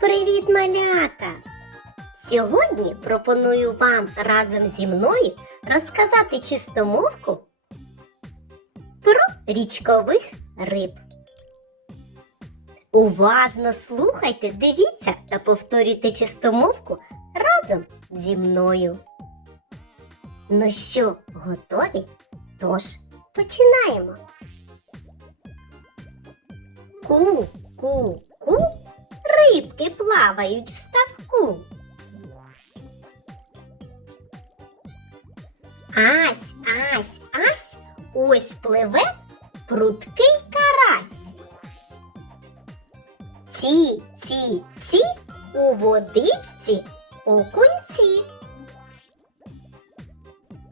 Привіт, малята! Сьогодні пропоную вам разом зі мною розказати чистомовку про річкових риб. Уважно слухайте, дивіться та повторюйте чистомовку разом зі мною. Ну що, готові? Тож починаємо. Ку, ку, ку, рибки плавають в ставку. Ась, ась, ась, ось пливе прудкий карась. Ці, ці, ці у водичці окунці.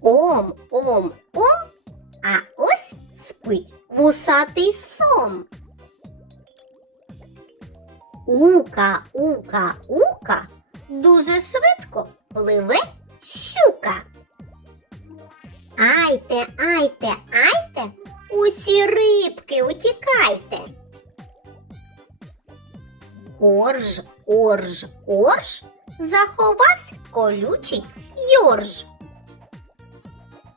Ом, ом, ом, а ось спить вусатий сом. Ука, ука, ука, дуже швидко пливе щука. Айте, айте, айте, усі рибки утікайте. Орж, орж, орж, заховався колючий йорж.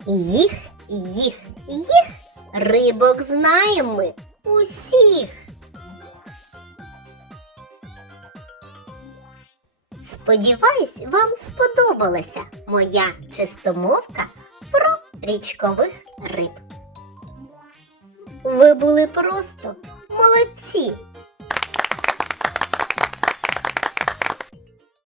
Їх, їх, їх, рибок знаємо ми усіх. Сподіваюсь, вам сподобалася моя чистомовка про річкових риб. Ви були просто молодці!